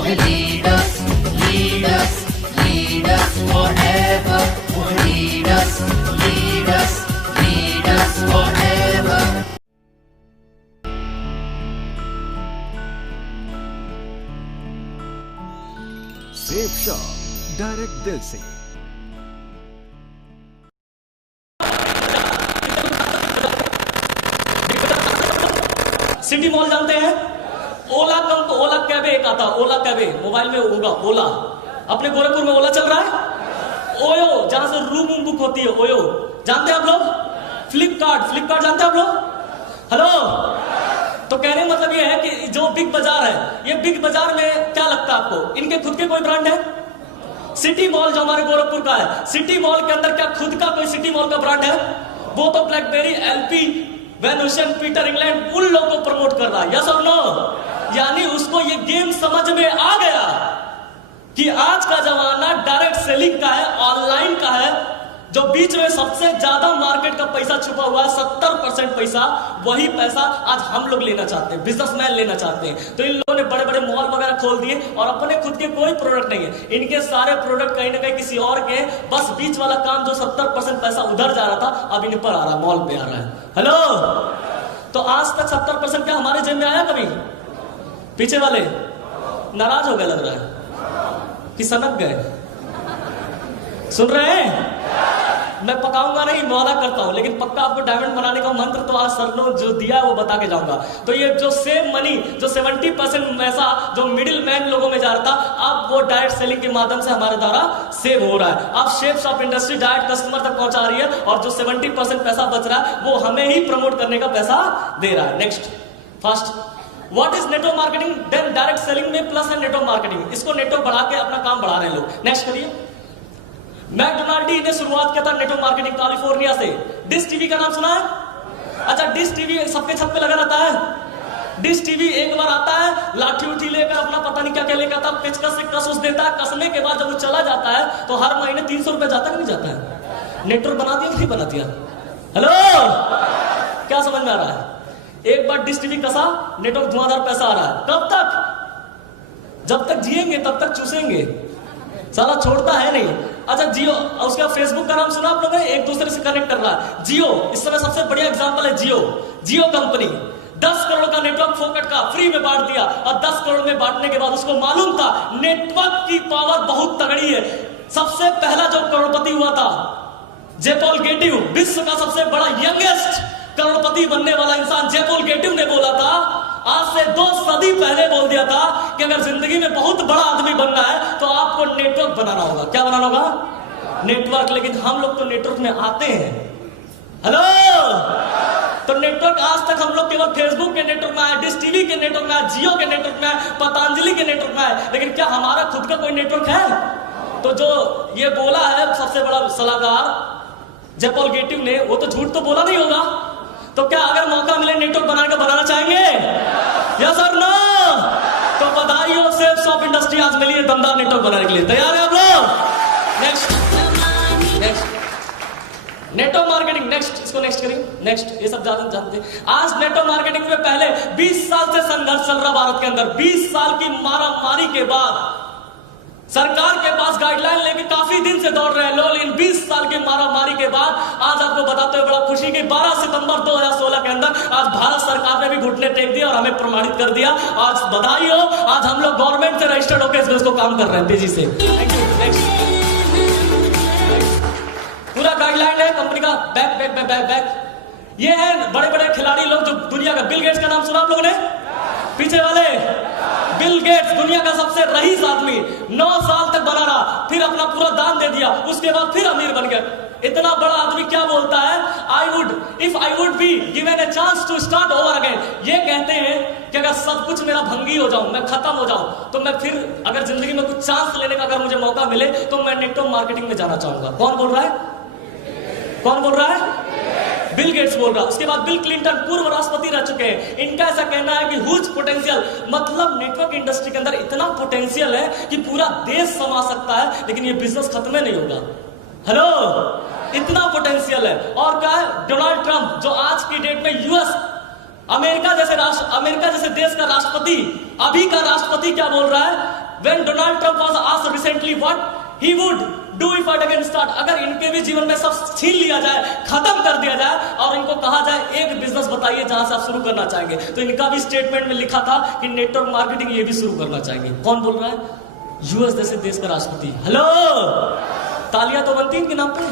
lead us, lead us, lead us forever. Lead us, lead us, lead us forever. Safe shop, direct दिल से। City mall जानते हैं? ओला कैबे एक आता, ओला कैबे mobile में होगा ओला। अपने गोरखपुर में ओला चल रहा है। ओयो जहां से रूम बुक होती है, ओयो जानते हैं आप लोग? फ्लिपकार्ट जानते हैं आप लोग? हेलो। तो कहने का मतलब ये है कि जो बिग बाजार है, ये बिग बाजार में क्या लगता है आपको? इनके खुद के कोई ब्रांड है? सिटी मॉल जो हमारे गोरखपुर का है, सिटी मॉल के अंदर क्या खुद का कोई सिटी मॉल का ब्रांड है? वो तो ब्लैकबेरी, एलपी, वेनुशन, पीटर इंग्लैंड उन लोगों को प्रमोट कर रहा है। यस और नो? यानी उसको ये गेम समझ में आ गया कि आज का जमाना डायरेक्ट सेलिंग का है, ऑनलाइन का है। जो बीच में सबसे ज्यादा मार्केट का पैसा छुपा हुआ है, 70% पैसा, वही पैसा आज हम लोग लेना चाहते हैं, बिजनेसमैन लेना चाहते हैं। तो इन लोगों ने बड़े बड़े मॉल वगैरह खोल दिए और अपने खुद के कोई प्रोडक्ट नहीं है। इनके सारे प्रोडक्ट कहीं ना कहीं किसी और के, बस बीच वाला काम जो 70% पैसा उधर जा रहा था अब इन पर आ रहा है, मॉल पे आ रहा है। हेलो। तो आज तक 70% क्या हमारे जेब में आया कभी? पीछे वाले नाराज हो गए लग रहा है कि सनक गए। सुन रहे हैं? मैं पकाऊंगा नहीं, वादा करता हूं, लेकिन पक्का आपको डायमंड बनाने का मंत्र तो आज सर ने जो दिया है वो बता के जाऊंगा। तो ये जो सेम मनी जो 70% पैसा जो मिडिल मैन लोगों में जा रहा था, अब वो डायरेक्ट सेलिंग के माध्यम से हमारे द्वारा सेव हो रहा है। अब shape shop industry direct customer तक पहुंचा रही है और जो 70% पैसा बच रहा है वो हमें ही प्रमोट करने का पैसा दे रहा है। Next, first, what is network marketing? Then direct selling में प्लस है नेटवर्क मार्केटिंग। इसको नेटवर्क बढ़ा के अपना काम बढ़ा रहे हैं लोग। नेक्स्ट करिए। मैकडोनाल्ड ने शुरुआत किया था नेटवर्क मार्केटिंग कैलिफोर्निया से। डिश टीवी का नाम सुना है? अच्छा, डिश टीवी सबके छत पे लगा रहता है। डिश टीवी एक बार आता है, लाठी उठी लेकर अपना पता नहीं क्या क्या लेकर आता, पेचकस से कस देता है। कसने के बाद जब वो चला जाता है तो हर महीने 300 रुपए जाता कि नहीं जाता है? नेटवर्क बना दिया कि नहीं बना दिया? हेलो, क्या समझ में आ रहा है? एक बार डिश टीवी कसा, नेटवर्क धुआंधार पैसा आ रहा है। कब तक? जब तक जिएंगे तब तक चूसेंगे, साला छोड़ता है नहीं। अच्छा, जियो, उसका फेसबुक का नाम सुना आप लोगों ने? एक दूसरे से कनेक्ट कर रहा है। जियो इस समय सबसे बढ़िया एग्जांपल है। जियो कंपनी 10 करोड़ का नेटवर्क फोकट का फ्री में बांट दिया और 10 करोड़ में बांटने के बाद उसको मालूम था नेटवर्क की पावर बहुत तगड़ी है। सबसे पहला जो करोड़पति हुआ था जेपॉल गेटिव, विश्व का सबसे बड़ा यंगेस्ट करोड़पति बनने वाला इंसान जेपॉल गेटिव ने बोला था, आज से 2 सदी पहले बोल दिया था कि अगर जिंदगी में बहुत बड़ा आदमी बनना है तो आपको नेटवर्क बनाना होगा। क्या बनाना होगा? नेटवर्क। लेकिन हम लोग तो नेटवर्क में आते हैं। हेलो। तो नेटवर्क आज तक हम लोग केवल फेसबुक के नेटवर्क में आए, डिश टीवी के नेटवर्क में आए, जियो के नेटवर्क में आए, पतंजलि के नेटवर्क में आए, लेकिन क्या हमारा खुद का कोई नेटवर्क है? तो जो ये बोला है सबसे बड़ा सलाहकार जेपॉल गेटिव ने, वो तो झूठ तो बोला नहीं होगा। तो क्या अगर मौका मिले नेटवर्क बनाने का बनाना चाहेंगे? यस और नो? तो बधाई हो, सेफ शॉप इंडस्ट्री आज मिली है दमदार नेटवर्क बनाने के लिए। तैयार है आप लोग? Next network marketing. नेक्स्ट, इसको नेक्स्ट करिए। नेक्स्ट, ये सब ज्यादा जानते हैं। आज नेटवर्क मार्केटिंग में पहले 20 साल से संघर्ष चल रहा भारत के अंदर। 20 साल की मारामारी के बाद सरकार के पास गाइडलाइन लेके काफी दिन से दौड़ रहे हैं लोग, लेकिन 20 साल की मारामारी के बाद आज आपको बताते हुए बड़ा खुशी की 12 सितंबर 2016 के अंदर आज भारत सरकार ने भी घुटने टेक दिया और हमें प्रमाणित कर दिया। आज बधाई हो, आज हम लोग गवर्नमेंट से रजिस्टर्ड होकर इसको काम कर रहे हैं तेजी से। Thank you. नेक्स्ट, पूरा गाइडलाइन है कंपनी का। बैक ये है बड़े बड़े खिलाड़ी लोग जो दुनिया का, बिल गेट्स का नाम सुना आप लोगों ने? पीछे वाले बिल गेट्स, दुनिया का सबसे रईस आदमी, 9 साल तक बना रहा, फिर अपना पूरा दान दे दिया, उसके बाद फिर अमीर बन गया। इतना बड़ा आदमी क्या बोलता है? If I would be given a chance to start over again. ये कहते हैं कि अगर सब कुछ मेरा भंगी हो जाऊं, मैं खत्म हो जाऊं, तो मैं फिर अगर जिंदगी में कुछ चांस लेने का अगर मुझे मौका मिले तो मैं नेटवर्क मार्केटिंग में जाना चाहूंगा। कौन बोल रहा है? कौन बोल रहा है? बिल गेट्स बोल रहा है। उसके बाद बिल क्लिंटन पूर्व राष्ट्रपति रह चुके हैं। इनका ऐसा कहना है कि ह्यूज पोटेंशियल, मतलब नेटवर्क इंडस्ट्री के अंदर इतना पोटेंशियल है कि पूरा देश समा सकता है, लेकिन ये बिजनेस खत्म नहीं होगा। हेलो, इतना पोटेंशियल है। और क्या है? डोनाल्ड ट्रंप जो आज की डेट में यूएस, अमेरिका जैसे देश का राष्ट्रपति, अभी का राष्ट्रपति क्या बोल रहा है When Donald Trump was asked recently what he would do if it again start, अगर इनके भी जीवन में सब छीन लिया जाए, खत्म कर दिया जाए और इनको कहा जाए एक बिजनेस बताइए जहां से आप शुरू करना चाहेंगे, तो इनका भी स्टेटमेंट में लिखा था कि नेटवर्क मार्केटिंग ये भी शुरू करना चाहेंगे। कौन बोल रहा है? यूएस जैसे देश का राष्ट्रपति। हेलो, तालियां तो बनती इनके नाम पे,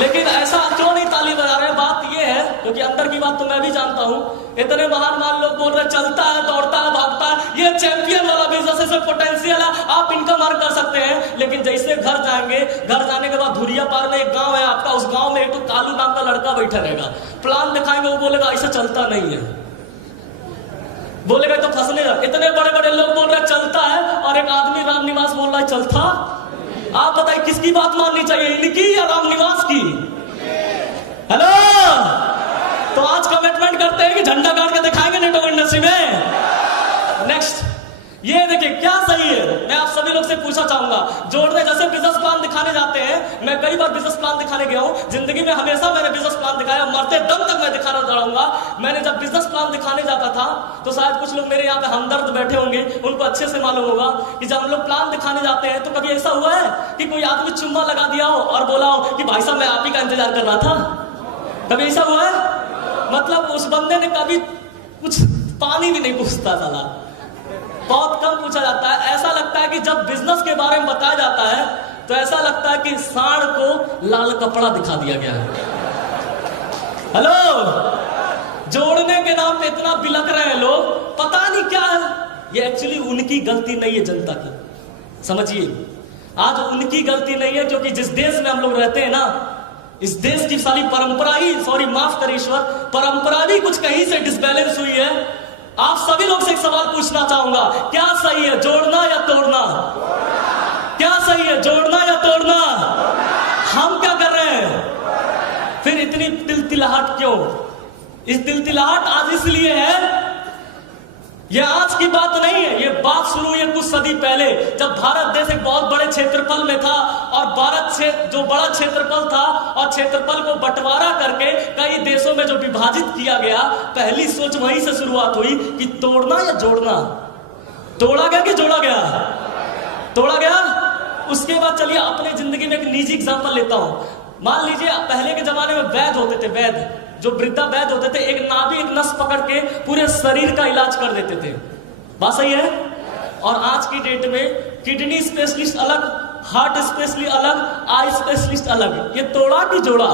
लेकिन ऐसा क्यों नहीं ताली बजा रहे? बात ये है, क्योंकि अंदर की बात तो मैं भी जानता हूं, इतने महान लोग बोल रहे चलता है, दौड़ता है, भागता है, ये चैंपियन वाला बिजनेस है, इसमें पोटेंशियल है, आप इनकम अर्न कर सकते हैं। लेकिन जैसे घर जाएंगे, घर जाने के बाद धुरिया पार में एक गांव है आपका, उस गांव में एक तो कालू नाम का लड़का बैठा रहेगा, प्लान दिखाएंगे, वो बोलेगा ऐसा चलता नहीं है, बोलेगा तो फंसने। इतने बड़े बड़े लोग बोल रहे चलता है और एक आदमी रामनिवास बोल रहा है चलता। आप बताइए किसकी बात माननी चाहिए, इनकी या रामनिवास की? हेलो, तो आज कमिटमेंट करते हैं कि झंडा गाड़ के दिखाएंगे नेटवर्क इंडस्ट्री में। नेक्स्ट, ये देखिए क्या सही है, मैं आप सभी लोग से पूछना चाहूंगा, जोड़ने जैसे बिजनेस प्लान दिखाने जाते हैं, मैं कई बार बिजनेस प्लान दिखाने गया हूं, जिंदगी में हमेशा मैंने बिजनेस प्लान दिखाया, मरते दम तक मैं दिखाना चाहूंगा। मैंने जब बिजनेस प्लान दिखाने जाता था तो शायद कुछ लोग मेरे यहाँ पे हमदर्द बैठे होंगे, उनको अच्छे से मालूम होगा कि जब हम लोग प्लान दिखाने जाते हैं तो कभी ऐसा हुआ है कि कोई आदमी चुम्मा लगा दिया हो और बोला हो कि भाई साहब मैं आप ही का इंतजार कर रहा था? कभी ऐसा हुआ है? मतलब उस बंदे ने कभी कुछ पानी भी नहीं पूछता था, बहुत कम पूछा जाता है। ऐसा लगता है कि जब बिजनेस के बारे में बताया जाता है तो ऐसा लगता है कि सांड को लाल कपड़ा दिखा दिया गया है। हेलो, जोड़ने के नाम पे इतना बिलक रहे हैं लोग, पता नहीं क्या है। ये एक्चुअली उनकी गलती नहीं है, जनता की, समझिए। आज उनकी गलती नहीं है, क्योंकि जिस देश में हम लोग रहते हैं ना, इस देश की सारी परंपरा ही, सॉरी माफ करिए ईश्वर, परंपरा भी कुछ कहीं से डिसबैलेंस हुई है। आप सभी लोग से एक सवाल पूछना चाहूंगा, क्या सही है, जोड़ना या तोड़ना? क्या सही है, जोड़ना या तोड़ना? हम क्या कर रहे हैं? फिर इतनी तिलतिलाहट क्यों? इस तिलतिलाहट आज इसलिए है, यह आज की बात नहीं है, ये बात शुरू हुई है कुछ सदी पहले, जब भारत देश एक बहुत बड़े क्षेत्रफल में था और भारत से जो बड़ा क्षेत्रफल था और क्षेत्रफल को बंटवारा करके कई देशों में जो विभाजित किया गया, पहली सोच वहीं से शुरुआत हुई कि तोड़ना या जोड़ना। तोड़ा गया कि जोड़ा गया? तोड़ा गया। उसके बाद चलिए अपनी जिंदगी में एक निजी एग्जाम्पल लेता हूं। मान लीजिए पहले के जमाने में वैद्य होते थे, वैद्य जो वृद्धा वैद्य होते थे, एक नाभि एक नस पकड़ के पूरे शरीर का इलाज कर देते थे। बात सही है? और आज की डेट में किडनी स्पेशलिस्ट अलग, हार्ट स्पेशलिस्ट अलग, आई स्पेशलिस्ट अलग। ये तोड़ा कि जोड़ा?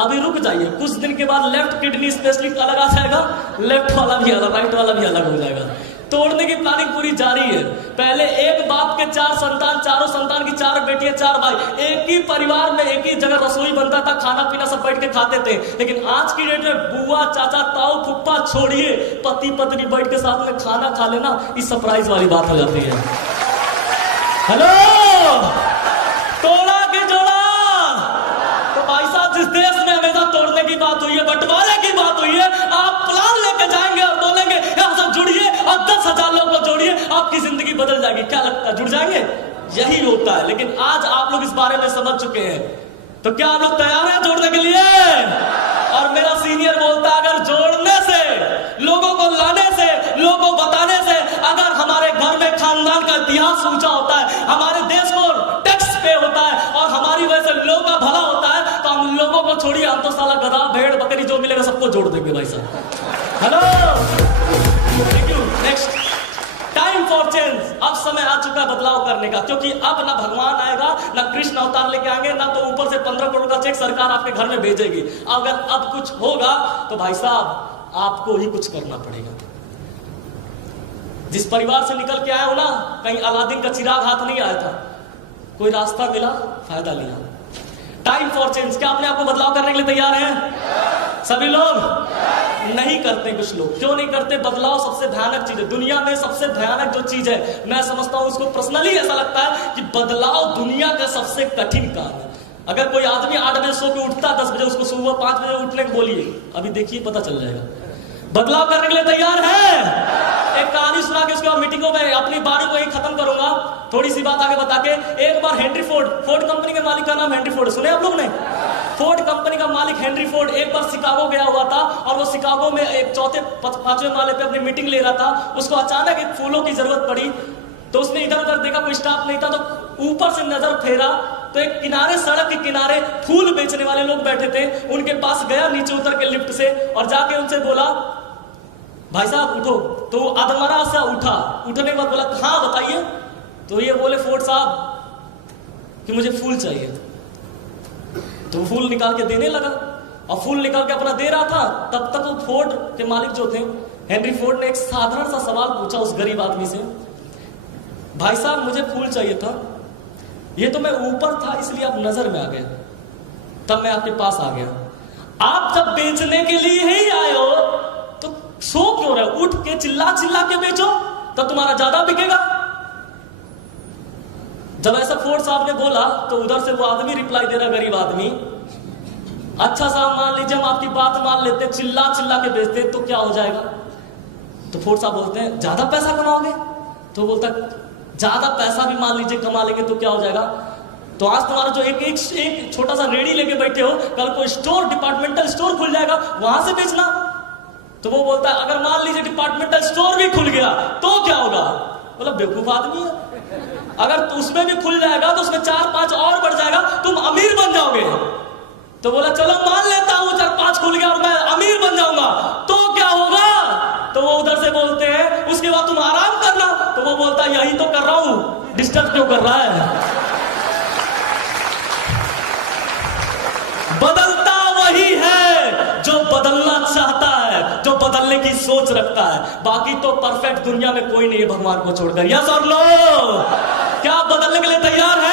अभी रुक जाइए, कुछ दिन के बाद लेफ्ट किडनी स्पेशलिस्ट अलग आ जाएगा, लेफ्ट वाला भी अलग, राइट वाला भी अलग हो जाएगा। तोड़ने की प्लानिंग पूरी जारी है। पहले एक बाप के 4 संतान, चारों संतान की 4 बेटियां 4 भाई, एक ही परिवार में एक ही जगह रसोई बनता था, खाना पीना सब बैठ के खाते थे। लेकिन आज की डेट में बुआ, चाचा, ताऊ, फुप्पा छोड़िए, पति पत्नी बैठ के साथ में खाना खा लेना, इस सरप्राइज वाली बात हो जाती है। हेलो, तोड़ा के जोड़ा? तो भाई साहब, जिस देश में हमेशा तोड़ने की बात हुई है, बंटवारे की बात हुई है, आप प्लान लेके जाएंगे और बोलेंगे हम सब जुड़िए और 10,000 लोग को जोड़िए, आपकी जिंदगी बदल जाएगी। क्या लगता है, जुड़ जाएंगे? यही होता है। लेकिन आज आप लोग इस बारे में समझ चुके हैं, तो क्या आप लोग तैयार हैं जोड़ने के लिए? और मेरा सीनियर बोलता है, अगर जोड़ने से, लोगों को लाने से, लोगों को बताने से, अगर हमारे घर में खानदान का इतिहास ऊंचा होता है, हमारे देश को टैक्स पे होता है और हमारी वजह से लोगों का भला होता है, तो हम लोगों को छोड़िए, हम तो साला गधा, भेड़, बकरी जो मिलेगा सबको जोड़ देंगे भाई साहब। Hello, thank you. Next, time for change. अब समय आ चुका है बदलाव करने का, क्योंकि अब ना भगवान आएगा, ना कृष्ण अवतार लेके आएंगे, ना तो ऊपर से 15 करोड़ का चेक सरकार आपके घर में भेजेगी। अगर अब कुछ होगा तो भाई साहब आपको ही कुछ करना पड़ेगा। जिस परिवार से निकल के आए हो ना, कहीं अलादीन का चिराग हाथ नहीं आया था, कोई रास्ता मिला, फायदा लिया। Time for change. क्या अपने आप को बदलाव करने के लिए तैयार हैं सभी लोग? नहीं करते कुछ लोग। क्यों नहीं करते? बदलाव सबसे भयानक चीज है दुनिया में, सबसे भयानक जो चीज है, मैं समझता हूं, इसको पर्सनली ऐसा लगता है कि बदलाव दुनिया का सबसे कठिन काम है। अगर कोई आदमी 8 बजे सो के उठता, 10 बजे उसको सुबह 5 बजे उठने को बोलिए, अभी देखिए पता चल जाएगा। बदलाव करने के लिए तैयार है? एक कहानी सुना के उसके बाद मीटिंगों में अपनी बारी को ही खत्म करूंगा, थोड़ी सी बात आगे बता के। एक बार हेनरी फोर्ड कंपनी के मालिक का नाम हेनरी फोर्ड, सुने आप लोग ने? फोर्ड कंपनी का मालिक हेनरी फोर्ड एक बार शिकागो गया हुआ था और वो शिकागो में एक चौथे पांचवें माले पे अपनी मीटिंग ले रहा था। उसको अचानक एक फूलों की जरूरत पड़ी, तो उसने इधर उधर देखा, कोई स्टाफ नहीं था, तो ऊपर से नजर फेरा तो एक किनारे, सड़क के किनारे फूल बेचने वाले लोग बैठे थे। उनके पास गया नीचे उतर के लिफ्ट से और जाके उनसे बोला, भाई साहब उठो। तो अधमरा सा उठा, उठने के बाद बोला, हाँ बताइए। तो ये बोले फोर्ड साहब कि मुझे फूल चाहिए। तो फूल निकाल के देने लगा और फूल निकाल के अपना दे रहा था। तब तक वो फोर्ड के मालिक जो थे हेनरी फोर्ड ने एक साधारण सा सवाल पूछा उस गरीब आदमी से, भाई साहब मुझे फूल चाहिए था, ये तो मैं ऊपर था इसलिए आप नजर में आ गए, तब मैं आपके पास आ गया। आप जब बेचने के लिए ही आए हो तो सो क्यों रहे, उठ के चिल्ला चिल्ला के बेचो तब तुम्हारा ज्यादा बिकेगा। जब ऐसा फोर्ड साहब ने बोला तो उधर से वो आदमी रिप्लाई दे रहा, गरीब आदमी, अच्छा साहब मान लीजिए हम आपकी बात मान लेते, चिल्ला चिल्ला के बेचते तो क्या हो जाएगा। तो फोर्ड साहब बोलते हैं ज्यादा पैसा कमाओगे। तो बोलता ज्यादा पैसा भी मान लीजिए कमा लेंगे तो क्या हो जाएगा। तो आज तुम्हारा जो एक छोटा सा रेडी लेके बैठे हो, कल कोई स्टोर, डिपार्टमेंटल स्टोर खुल जाएगा, वहां से बेचना। तो वो बोलता है अगर मान लीजिए डिपार्टमेंटल स्टोर भी खुल गया तो क्या होगा। बोला बेवकूफ आदमी है, अगर उसमें भी खुल जाएगा तो उसमें 4-5 और बढ़ जाएगा, तुम अमीर बन जाओगे। तो बोला चलो मान लेता हूं 4-5 खुल गया और मैं अमीर बन जाऊंगा तो क्या होगा। तो वो उधर से बोलते हैं उसके बाद तुम आराम करना। तो वो बोलता है यही तो कर रहा हूं, डिस्टर्ब क्यों कर रहा है। बदलता वही है जो बदलना चाहता है, जो बदलने की सोच रखता है। बाकी तो परफेक्ट दुनिया में कोई नहीं है भगवान को छोड़कर। यस और नो, क्या बदलने के लिए तैयार है?